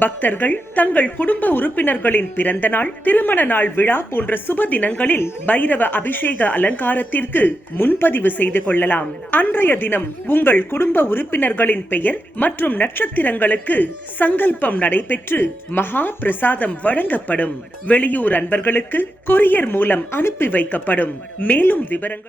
பக்தர்கள் தங்கள் குடும்ப உறுப்பினர்களின் பிறந்த நாள், திருமண நாள் விழா போன்ற சுப தினங்களில் பைரவ அபிஷேக அலங்காரத்திற்கு முன்பதிவு செய்து கொள்ளலாம். அன்றைய தினம் உங்கள் குடும்ப உறுப்பினர்களின் பெயர் மற்றும் நட்சத்திரங்களுக்கு சங்கல்பம் நடைபெற்று மகா பிரசாதம் வழங்கப்படும். வெளியூர் அன்பர்களுக்கு கொரியர் மூலம் அனுப்பி வைக்கப்படும். மேலும் விவரங்கள்